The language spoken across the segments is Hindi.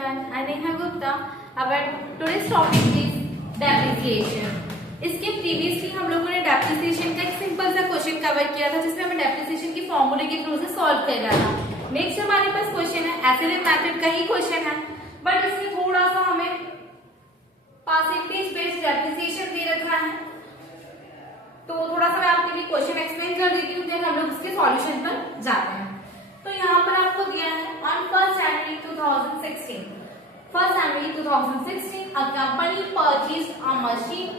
everyone, I Neha Gupta. Our today's topic is depreciation. इसके प्रीवियसली हम लोगों ने डेप्रिसिएशन का एक सिंपल सा क्वेश्चन कवर किया था जिसमें हमें डेप्रिसिएशन की फॉर्मूले के थ्रू से सॉल्व करना था। नेक्स्ट हमारे पास क्वेश्चन है एसएलएम मेथड का ही क्वेश्चन है, बट इसमें थोड़ा सा हमें परसेंटेज बेस्ड डेप्रिसिएशन दे रखा है, तो थोड़ा सा मैं आपके लिए क्वेश्चन एक्सप्लेन कर देती हूँ, फिर हम लोग इसके सॉल्यूशन पर जाते हैं। तो यहाँ पर आपको दिया है on 1st January 2016, 1st January 2016 a company purchased a machine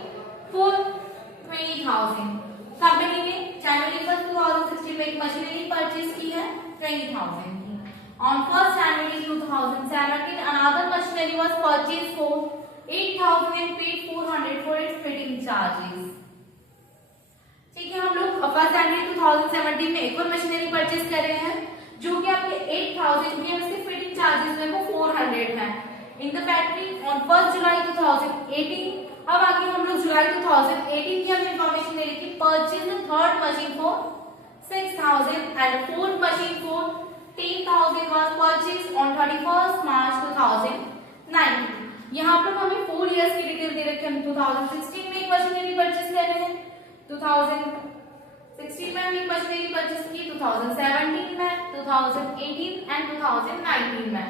for 20,000। Company ने जनवरी 1 2016 में एक मशीनरी परचेज की है 20,000 की। On 1st January 2017 another machinery was purchased for 8,000 and paid 400 for its fitting charges। ठीक है, हम लोग 1st January 2017 में एक और मशीनरी परचेज कर रहे हैं जो कि आपके 8,000 की है, उसके फिटिंग चार्जेस में वो 400 है। In the factory on 1st July 2018, अब आगे हम लोग जुलाई 2018 की हमें इंफॉर्मेशन दे रही थी purchase the third machine for 6,000 and fourth machine for 10,000 was purchase on 31st March 2019। यहाँ पर हमें 4 इयर्स की डिटेल दे रखी है। हम 2016 में एक मशीनरी परचेज कर रहे हैं, 2016 में हम एक मशीनरी परचेज की, 2017 में, 2018 एंड 2019 में।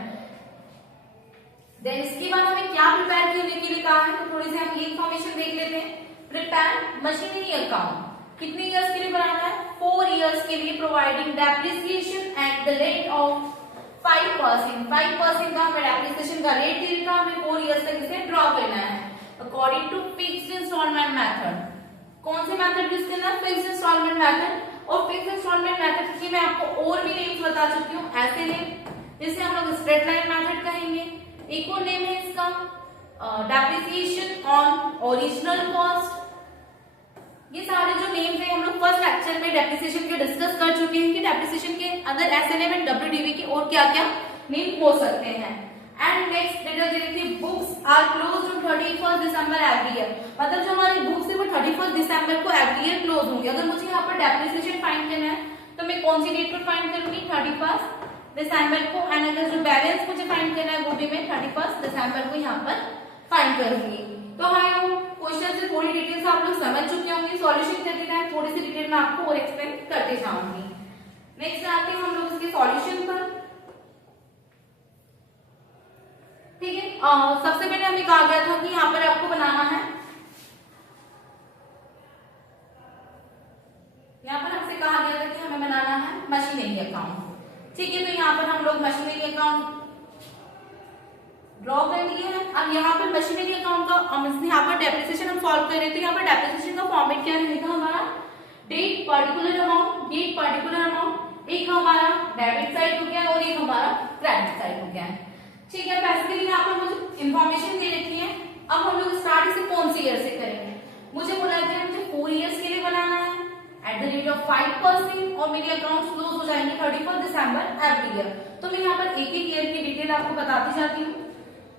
देन इसके बाद हमें क्या प्रिपेयर करने के लिए कहा है, तो थोड़ी सी हम ये इन्फॉर्मेशन देख लेते हैं। प्रिपेयर मशीनरी अकाउंट कितने इयर्स के लिए बनाना है, 4 इयर्स के लिए, providing depreciation at the rate of 5%। 5% का हमें डेप्रिसिएशन का रेट दे रखा, हमें 4 इयर्स तक इसे ड्रॉ करना है according to fixed instalment method. कौन से मेथड यूज करना है, फिक्स्ड इंस्टॉलमेंट मेथड। और फिक्स्ड इंस्टॉलमेंट मेथड की मैं आपको और भी नेम्स बता चुकी हूँ, ऐसे नेम जिसे हम लोग स्ट्रेट लाइन मेथड कहेंगे। एक और नेम है इसका डेप्रिसिएशन ऑन ओरिजिनल कॉस्ट। ये सारे जो नेम्स हैं हम लोग फर्स्ट लेक्चर में डेप्रिसिएशन के डिस्कस कर चुके हैं कि डेप्रिसिएशन के अंदर एसएलएम एंड डब्ल्यूडीवी के और क्या क्या नेम हो सकते हैं। एंड नेक्स्ट डिटेल दे रखी है books are closed on 31st December every year, मतलब जो हमारी बुक्स है वो 31st December को एवरी ईयर क्लोज होंगी। अगर मुझे यहाँ पर डेप्रिसिएशन फाइंड करना है तो मैं कौन सी डेट पर फाइंड करूंगी, 31st December को। एंड अगर जो बैलेंस मुझे फाइंड करना है वो भी मैं 31st December को यहाँ पर फाइंड करूंगी। तो हमें वो क्वेश्चन से थोड़ी डिटेल से आप लोग समझ चुके होंगे। सॉल्यूशन करते टाइम थोड़ी सी डिटेल में आपको और एक्सप्लेन करते जाऊंगी। नेक्स्ट आते हैं हम लोग इसके सॉल्यूशन पर। ठीक है, सबसे पहले हमें कहा गया था कि यहाँ पर आपको बनाना है, यहाँ पर हमसे कहा गया था कि हमें बनाना है मशीनरी अकाउंट। ठीक है, तो यहाँ पर हम लोग मशीनरी अकाउंट ड्रॉ कर दिए हैं। अब यहाँ पर मशीनरी अकाउंट का यहाँ पर डेप्रिसिएशन हम सॉल्व कर रहे हैं, तो यहाँ पर डेप्रिसिएशन का फॉर्मेट क्या रहेगा हमारा, date particular amount, date particular amount. एक हमारा डेबिट साइड हो गया और एक हमारा क्रेडिट साइड हो गया है। ठीक है, बेसिकली यहाँ पर मुझे इंफॉर्मेशन दे रखी है। अब हम लोग स्टार्ट इसे कौन सी ईयर से करेंगे, मुझे बोला गया मुझे 4 इयर्स के लिए बनाना है एट द रेट ऑफ 5% और मेरे अकाउंट क्लोज हो जाएंगे 31st December एवरी ईयर। तो मैं यहाँ पर एक एक ईयर की डिटेल आपको बताती जाती हूँ।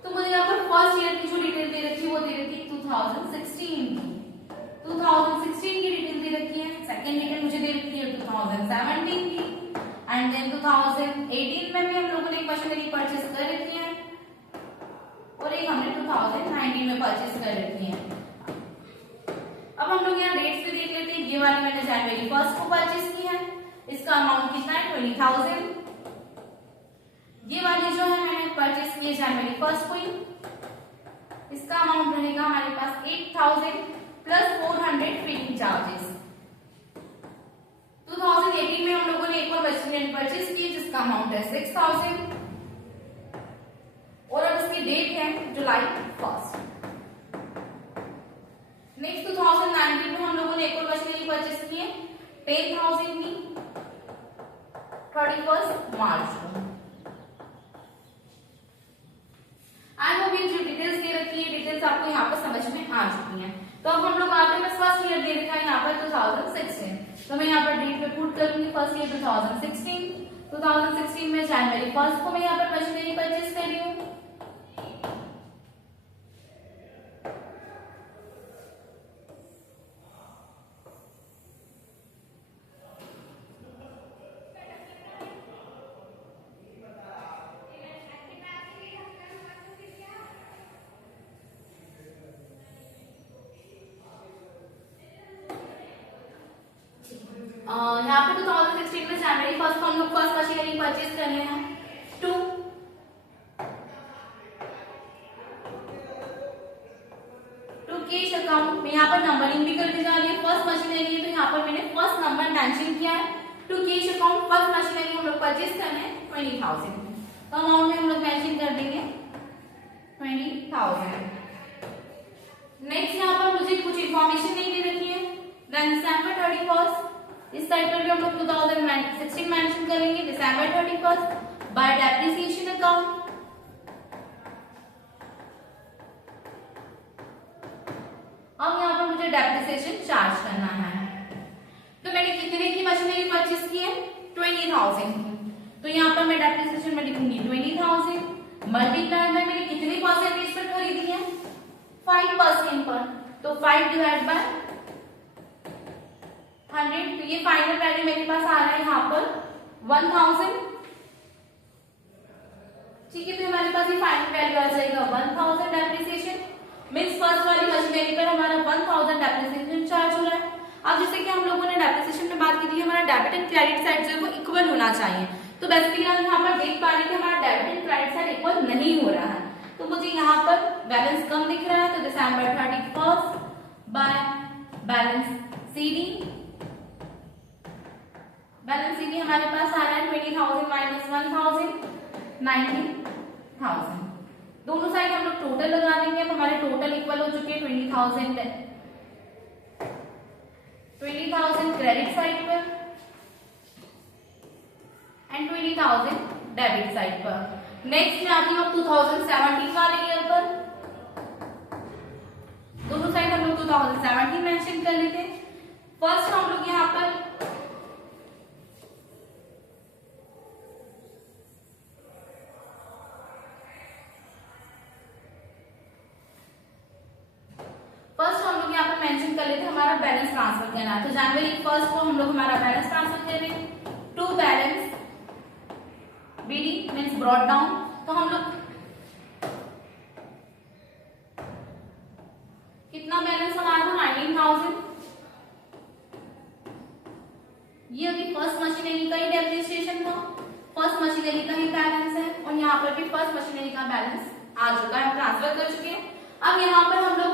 तो मुझे यहाँ पर फर्स्ट ईयर की जो डिटेल दे रखी है वो दे रखी है 2016 की, 2016 की डिटेल दे रखी है। सेकेंड डिटेल मुझे दे रखी है 2017 की, एंड देन 2018 में भी हम लोगों ने एक मशीनरी परचेज कर रखी है और एक हमने 2019 में परचेज कर रखी है। अब हम लोग यहाँ डेट्स से देख लेते हैं। ये वाली मैंने जनवरी 1 को परचेज की है, इसका अमाउंट कितना है 20,000। ये वाली जो है मैंने परचेज की है जनवरी 1 को ही, इसका अमाउंट रहेगा हमारे पास 8,000 प्लस 400 फिटिंग चार्जेस। 2018 में हम लोगों ने एक और मशीनरी परचेज की जिसका अमाउंट है 6,000 और अब इसकी डेट है जुलाई 1। नेक्स्ट 2019 में हम लोगों ने एक और मशीनरी परचेज की है 10,000 की 31st मार्च को। आई होप ये जो डिटेल्स दे रखी है डिटेल्स आपको यहाँ पर समझ में आ चुकी हैं। तो अब हम लोग आते हैं फर्स्ट ईयर दे रखा है यहाँ पर 2016, तो मैं यहाँ पर डेट पे पुट करूंगी फर्स्ट ईयर 2016। 2016 में जनवरी 1 को मैं यहाँ पर मशीनरी परचेज कर रही हूँ। जनवरी 1 को हम लोग फर्स्ट मशीनरी परचेज कर रहे हैं। टू कैश अकाउंट में यहाँ पर नंबरिंग भी करके जा रही है, फर्स्ट मशीनरी है तो यहाँ पर मैंने फर्स्ट नंबर मेंशन किया है। To cash account first machinery हम लोग परचेज करने हैं 20,000, तो अमाउंट में हम लोग मेंशन कर देंगे 20,000। नेक्स्ट यहाँ पर मुझे कुछ इंफॉर्मेशन नहीं दे रखी है। देन दिसंबर 31 इस साइड पर भी हम लोग 2016 मेंशन करेंगे। दिसंबर 31 बाय डेप्रिसिएशन अकाउंट, अब यहाँ पर मुझे डेप्रिसिएशन चार्ज करना है। तो मैंने कितने की मशीनरी परचेज की है? 20,000 की, तो यहाँ पर मैं डेप्रिसिएशन में लिखूंगी 20,000 मल्टीप्लाई बाय मैंने कितने परसेंटेज पर खरीदी है? 5% पर, तो 5 डिवाइड बाय 100, तो ये फाइनल वैल्यू मेरे पास आ रहा है यहाँ पर 1000। ठीक है, तो हमारे पास ये फाइनल वैल्यू आ जाएगा 1000 डेप्रिसिएशन, मींस फर्स्ट वाली मशीनरी पर हमारा 1000 डेप्रिसिएशन चार्ज हो रहा है। अब जैसे कि हम लोगों ने डेप्रिसिएशन में बात की थी, हमारा डेबिट एंड क्रेडिट साइड जो है वो इक्वल होना चाहिए, तो बेसिकली हम यहाँ पर देख पा रहे हैं कि हमारा debit and credit side equal नहीं हो रहा है, तो मुझे यहाँ पर बैलेंस कम दिख रहा है। तो दिसंबर 31 by balance CD, balance CD हमारे पास आ रहा है 20,000 माइनस 1,000 19,000। दोनों साइड हम लोग टोटल लगा देंगे, अब हमारे टोटल इक्वल हो चुके हैं 20,000 क्रेडिट साइड पर एंड 20,000 डेबिट साइड पर। नेक्स्ट में आती हूँ 2017 वाले ईयर पर, दोनों साइड हम लोग 2017 मेंशन कर लेते हैं। फर्स्ट हम लोग यहाँ पर मेंशन कर लेते हैं हमारा बैलेंस ट्रांसफर करना है, तो जनवरी 1 को हम लोग हमारा बैलेंस ट्रांसफर कर रहे हैं to balance BD means brought down, तो हम लोग कितना बैलेंस हमारा था 19,000, ये अभी फर्स्ट मशीनरी का ही डेप्रिसिएशन था, फर्स्ट मशीनरी का ही बैलेंस है, और यहाँ पर भी फर्स्ट मशीनरी का बैलेंस आ चुका है, ट्रांसफर कर चुके हैं। अब यहाँ पर हम लोग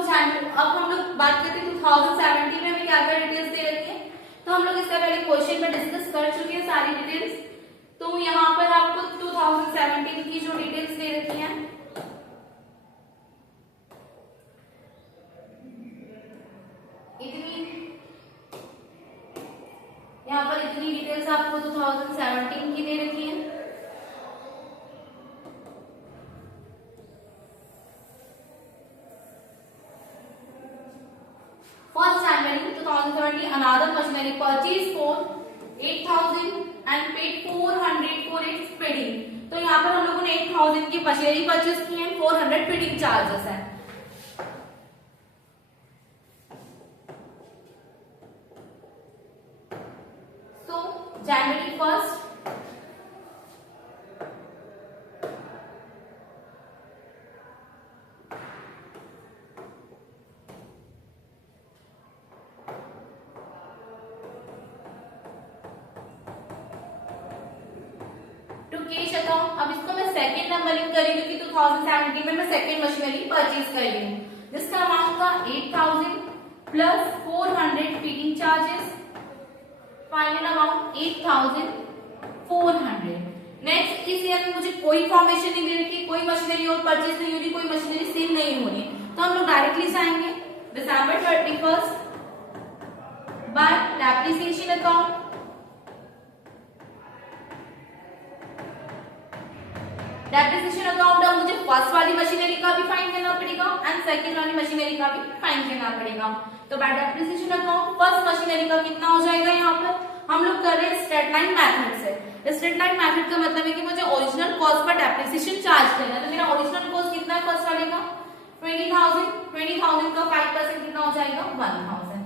बात करते हैं 2017 में हमें क्या क्या डिटेल्स दे रखी है, तो हम लोग इससे पहले क्वेश्चन में डिस्कस कर चुके हैं सारी डिटेल्स, तो यहाँ पर आपको 2017 की जो डिटेल्स दे रखी हैं यहाँ पर इतनी डिटेल्स आपको 2017 की दे रखी है। First January 2020, another machinery purchase for 8,000 and paid 400 for its fitting. तो यहाँ पर हम लोगों ने 8,000 की मशीनरी परचेज की है, 400 फिटिंग चार्जेस है। So January 1st cash account, अब इसको मैं सेकंड नंबरिंग करेंगे कि 2017 में मैं सेकंड मशीनरी परचेज कर रही हूँ, जिसका अमाउंट था 8,000 plus 400 feeding charges, final amount 8,400। Next इस ईयर में मुझे कोई फॉर्मेशन नहीं मिल रही, कोई मशीनरी और परचेज नहीं हो रही, कोई मशीनरी सेल नहीं हो रही, तो हम लोग डायरेक्टली जाएंगे दिसंबर 31 bye depreciation account, depreciation account अब मुझे फर्स्ट वाली मशीनरी का भी फाइन करना पड़ेगा एंड सेकंड वाली मशीनरी का भी फाइन करना पड़ेगा। तो bye depreciation account first machinery का कितना हो जाएगा, यहाँ पर हम लोग कर रहे हैं स्ट्रेट लाइन मेथड से। स्ट्रेट लाइन मेथड का मतलब है कि मुझे original cost per depreciation charge करना है, तो मेरा ओरिजिनल कॉस्ट कितना है फर्स्ट वाले का 20,000 का 5% कितना हो जाएगा 1,000।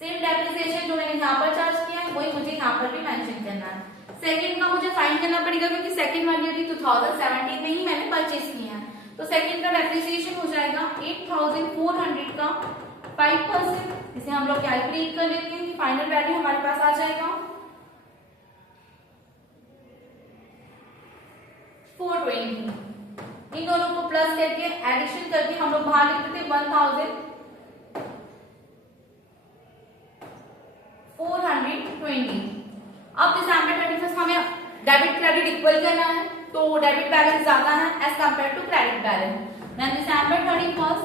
सेम डेप्रिसिएशन जो मैंने यहाँ पर चार्ज किया है वही मुझे यहाँ पर भी मेंशन करना है। सेकंड का मुझे फाइन करना पड़ेगा क्योंकि सेकंड वाली अभी 2017 में ही मैंने परचेज किया है, तो सेकंड का डेप्रिसिएशन हो जाएगा 8,400 का 5%, इसे हम लोग कैलकुलेट कर लेते हैं कि फाइनल वैल्यू हमारे पास आ जाएगा 420। इन दोनों को प्लस करके एडिशन करके हम लोग बाहर लिखते थे 1420। अब दिसंबर 31 हमें डेबिट क्रेडिट इक्वल करना है, तो डेबिट बैलेंस ज्यादा है as compare to credit balance. Then December 31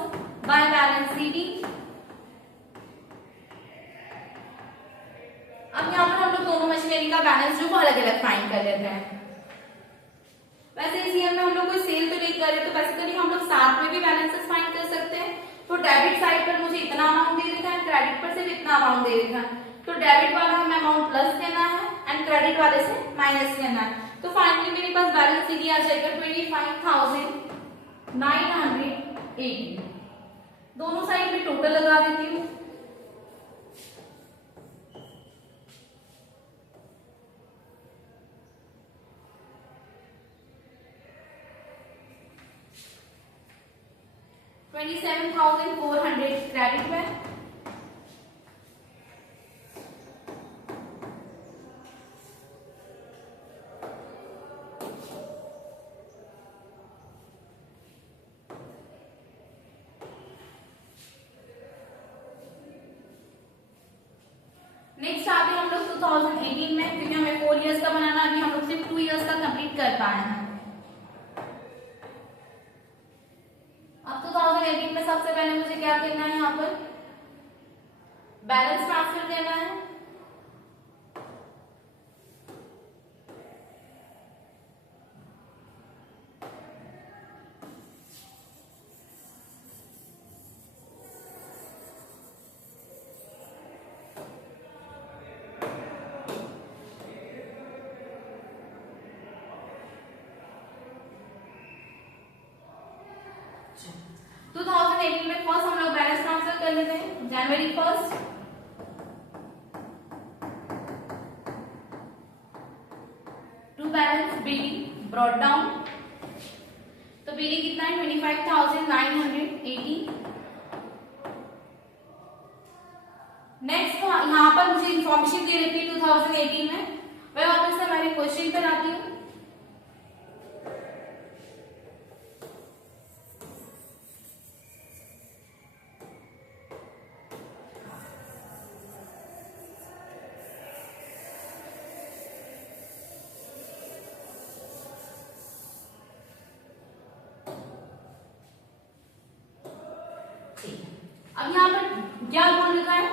by balance CD. अब यहाँ पर हम लोग दोनों मशीनरी का बैलेंस जो वो अलग अलग फाइंड कर लेते हैं। वैसे इस ईयर में हम लोग कोई सेल तो नहीं कर रहे, तो बेसिकली हम लोग साथ में भी बैलेंसेस फाइंड कर सकते हैं। तो डेबिट साइड पर मुझे इतना अमाउंट दे रखा है, क्रेडिट पर सिर्फ इतना अमाउंट दे रखा है, तो डेबिट वाला हमें अमाउंट प्लस करना है एंड क्रेडिट वाले से माइनस करना है। तो फाइनली मेरे पास बैलेंस सीधी आ जाएगा 25,980। दोनों साइड में टोटल लगा देती हूँ। $27,400 क्रेडिट में, नेक्स्ट आते हैं हम लोग 2018 में, क्योंकि हमें 4 इयर्स का बनाना है, अभी हम लोग सिर्फ 2 इयर्स का कंप्लीट कर पाए हैं। अब 2018 में सबसे पहले मुझे क्या करना है, यहाँ पर बैलेंस ट्रांसफर करना है। तो 2018 में फर्स्ट हम लोग बैलेंस ट्रांसफर कर लेते हैं। January 1 to balance BD brought down, तो बीडी कितना है 25,980। नेक्स्ट यहाँ पर मुझे इंफॉर्मेशन दे रखी है 2018 में, मैं वापस से हमारे क्वेश्चन पर आती हूँ। अब यहाँ पर क्या बोल रखा है,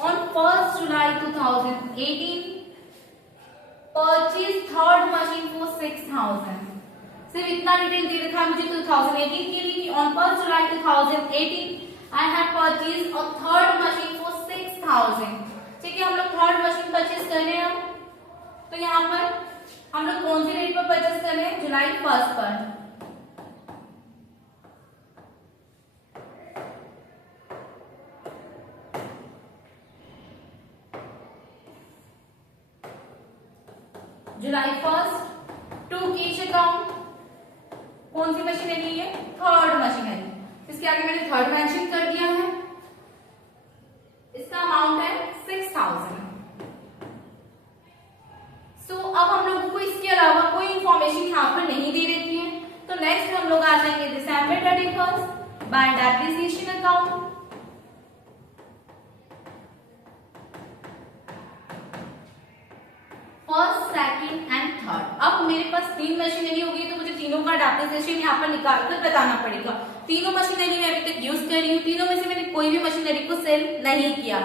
on 1 July 2018 purchase third machine for 6,000। सिर्फ इतना डिटेल दे रखा है मुझे 2018 के लिए कि on 1 July 2018 I have purchase a third machine for 6,000। ठीक है, हम लोग थर्ड मशीन परचेज कर रहे हैं। तो यहाँ पर हम लोग कौन सी डेट पर परचेज कर रहे हैं, जुलाई 1 पर। जुलाई 1 टू कैश अकाउंट, कौन सी मशीनरी है, थर्ड मशीनरी। इसके आगे मैंने थर्ड मेंशन कर दिया है। इसका अमाउंट है 6,000। सो अब हम लोगों को इसके अलावा कोई इंफॉर्मेशन यहाँ पर नहीं दे रहती है। तो नेक्स्ट हम लोग आ जाएंगे दिसंबर 31 bye depreciation account. First, second and third. अब मेरे पास 3 मशीनरी होगी, तो मुझे तीनों का डेप्रिसिएशन यहाँ पर निकाल कर बताना पड़ेगा। तीनों मशीनरी मैं अभी तक यूज कर रही हूँ, तीनों में से मैंने कोई भी मशीनरी को सेल नहीं किया।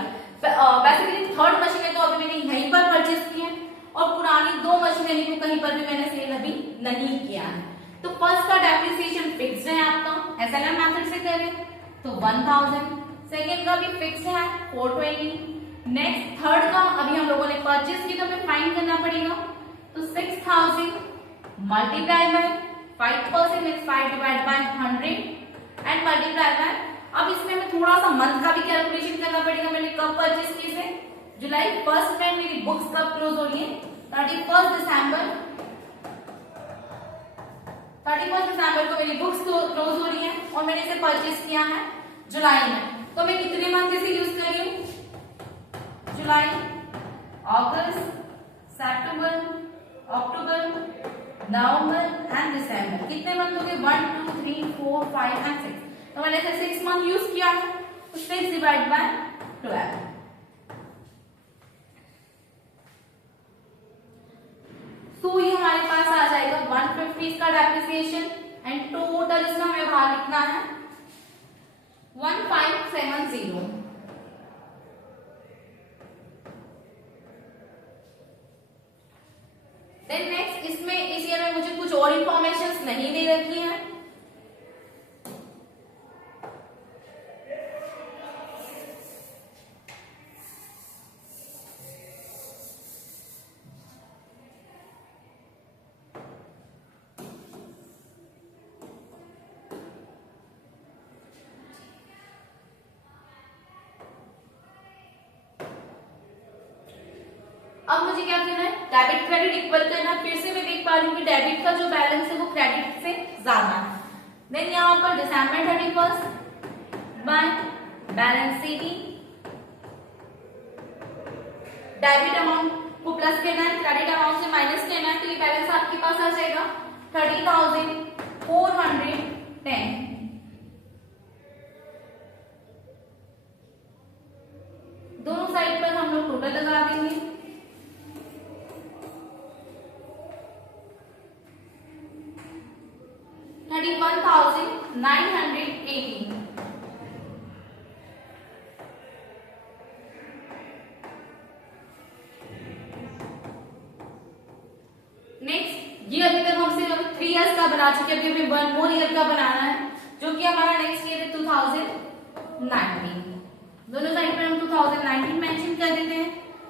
बेसिकली थर्ड मशीनरी तो अभी मैंने यहीं पर परचेज की है, और पुरानी 2 मशीनरी को कहीं पर भी मैंने सेल अभी नहीं किया है। तो फर्स्ट का डेप्रिसिएशन फिक्स्ड है आपका, एसएलएम मेथड से करें तो 1000। सेकेंड का भी फिक्स है 420। नेक्स्ट थर्ड का अभी हम लोगों ने परचेज की, तो हमें फाइंड करना पड़ेगा। तो 6,000 multiply by 5% means 5 divide by 100 and multiply by, अब इसमें हमें थोड़ा सा मंथ का भी कैलकुलेशन करना पड़ेगा। मैंने कब परचेज की से, जुलाई 1 में। मेरी बुक्स कब क्लोज हो रही है, 31 दिसंबर। 31 दिसंबर को मेरी बुक्स क्लोज हो रही है, और मैंने इसे परचेज किया है जुलाई में। तो मैं कितने मंथ इसे यूज कर रही हूँ, जुलाई, अगस्त, सितंबर, अक्टूबर, नवंबर एंड दिसंबर। कितने मंथ हो गए? 1 2 3 4 5 एंड 6। तो मैंने ऐसे 6 मंथ यूज किया है, तो 6 डिवाइड बाय 12। तो ये हमारे पास आ जाएगा 150 का डेप्रिसिएशन एंड टोटल इसमें हमें बाहर लिखना है 1570। देन नेक्स्ट, इसमें इस ईयर में मुझे कुछ और इंफॉर्मेशन नहीं दे रखी है। अब मुझे क्या करना है? डेबिट क्रेडिट इक्वल करना है। फिर से मैं देख पा रही हूँ कि डेबिट का जो बैलेंस है वो क्रेडिट से ज्यादा है। देन यहाँ पर दिसंबर 31 by balance CD, debit amount को प्लस करना है, क्रेडिट अमाउंट से माइनस करना है, तो ये बैलेंस आपके पास आ जाएगा 30,410। दोनों साइड पर हम लोग टोटल लगा देंगे। 31,918। नेक्स्ट, ये अभी तक हमसे 3 इयर्स का बना चुके हैं, अभी हमें 1 मोर ईयर का बनाना है, जो कि हमारा नेक्स्ट ईयर है 2019। दोनों साइड पर हम 2019 मेंशन कर देते हैं।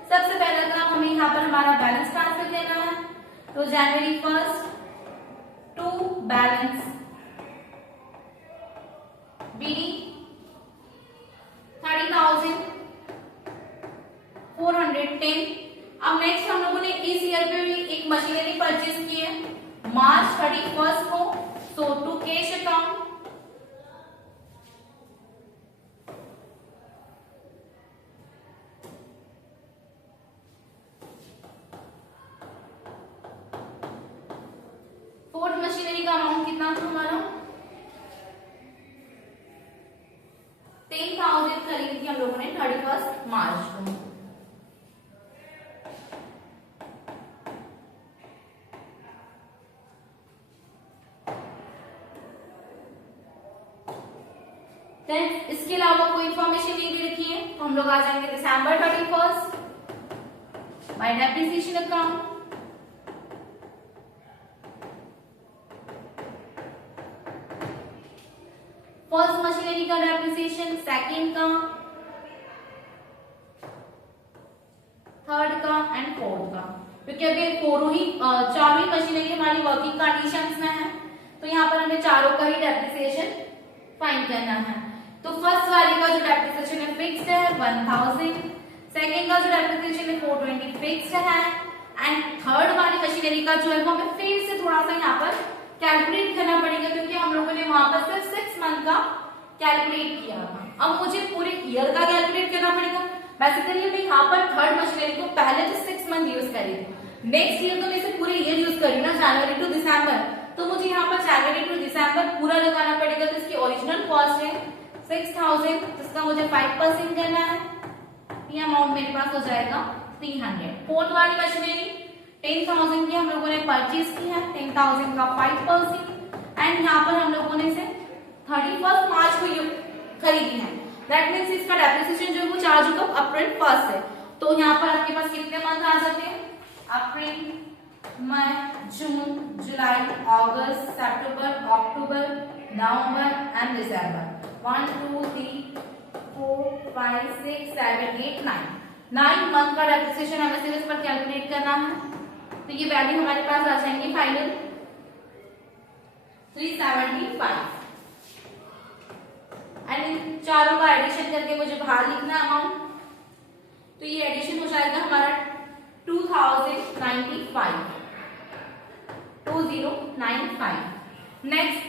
सबसे पहला काम हमें यहाँ पर हमारा बैलेंस ट्रांसफर करना है, तो जनवरी 1 टू बैलेंस बीडी 30,410। अब नेक्स्ट हम लोगों ने इस ईयर पे भी एक मशीनरी परचेज की है मार्च 31 को, so to cash account forth machinery का अमाउंट कितना था हमारा? 10,000 खरीदी थी हम लोगों ने 31 मार्च को। इसके अलावा कोई इंफॉर्मेशन नहीं दे रखी है, तो हम लोग आ जाएंगे दिसंबर 31 bye depreciation account. First machinery का डेप्रिसिएशन, सेकंड का, थर्ड का एंड फोर्थ का, क्योंकि अभी चारों ही मशीनरी हमारी वर्किंग कंडीशंस में है, तो यहाँ पर हमें चारों का ही डेप्रिसिएशन फाइंड करना है। तो फर्स्ट वाली का जो डेप्रिसिएशन है फिक्स्ड है 1000, सेकंड का जो डेप्रिसिएशन है 420 फिक्स्ड है, एंड थर्ड वाली मशीनरी का जो है वो हमें फिर से थोड़ा सा यहाँ पर कैलकुलेट करना पड़ेगा, क्योंकि हम लोगों ने वहां पर सिर्फ 6 मंथ का कैलकुलेट किया था। अब मुझे पूरे ईयर का कैलकुलेट करना पड़ेगा। बेसिकली मैं यहाँ पर थर्ड मशीनरी को पहले तो 6 मंथ यूज करी थी, नेक्स्ट ईयर तो मैं इसे पूरे ईयर यूज करी ना, जनवरी टू दिसंबर, तो मुझे यहाँ पर जनवरी टू दिसंबर पूरा लगाना पड़ेगा। तो इसकी ओरिजिनल कॉस्ट है 6,000, जिसका मुझे 5% करना है, ये अमाउंट मेरे पास हो जाएगा 300। फोर्थ वाली मशीनरी 10,000 की हम लोगों ने परचेज की है, 10,000 का 5%, एंड यहाँ पर हम लोगों ने इसे 31 मार्च को खरीदी है। दैट मीन्स इसका डेप्रिसिएशन जो है वो चार्ज होगा अप्रैल 1 से। तो यहाँ पर आपके पास कितने मंथ आ जाते हैं? अप्रैल, मई, जून, जुलाई, अगस्त, सितंबर, अक्टूबर, नवंबर एंड दिसंबर। 1 2 3 4 5 6 7 8 9 मंथ का डेप्रिसिएशन हमें सिर्फ इस पर कैलकुलेट करना है। तो ये वैल्यू हमारे पास आ जाएंगे फाइनल 375, एंड इन चारों का एडिशन करके मुझे बाहर लिखना अमाउंट, तो ये एडिशन हो जाएगा हमारा 2095। नेक्स्ट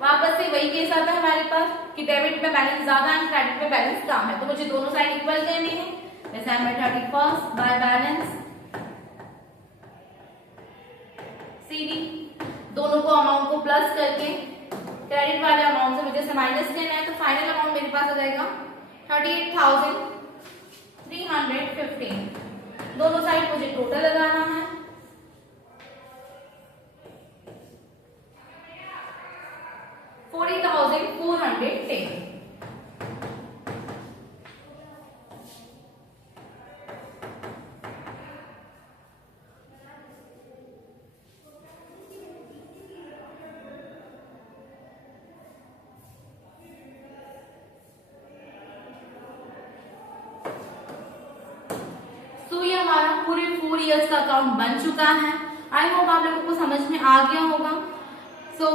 वापस से वही केस आता है हमारे पास कि डेबिट में बैलेंस ज्यादा है, क्रेडिट में बैलेंस कम है, तो मुझे दोनों साइड इक्वल करनी है। दिसंबर 31 बाय बैलेंस सीडी दोनों को अमाउंट को प्लस करके क्रेडिट वाले अमाउंट से मुझे माइनस लेना है, तो फाइनल अमाउंट मेरे पास आ जाएगा 38,315। दोनों साइड मुझे टोटल लगाना है। 40,410। तो ये हमारा पूरे 4 इयर्स का अकाउंट बन चुका है। आई होप आप लोगों को समझ में आ गया होगा। सो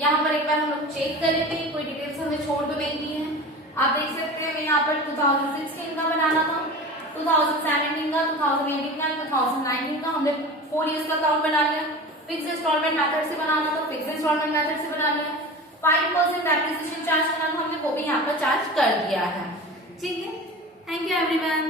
यहाँ पर एक बार हम लोग चेक कर लेते हैं, कोई डिटेल्स हमें छोड़ तो नहीं दी है। आप देख सकते हैं यहाँ पर 2016 का बनाना था, 2017 का, 2018 का, 2019 का हमने 4 इयर्स का अकाउंट बना लिया। फिक्स इंस्टॉलमेंट मेथड से बनाना था, फिक्स इंस्टॉलमेंट मेथड से बना लिया। 5% डेप्रिसिएशन चार्ज करना था, हमने वो भी यहाँ पर चार्ज कर दिया है। ठीक है, थैंक यू एवरीवन।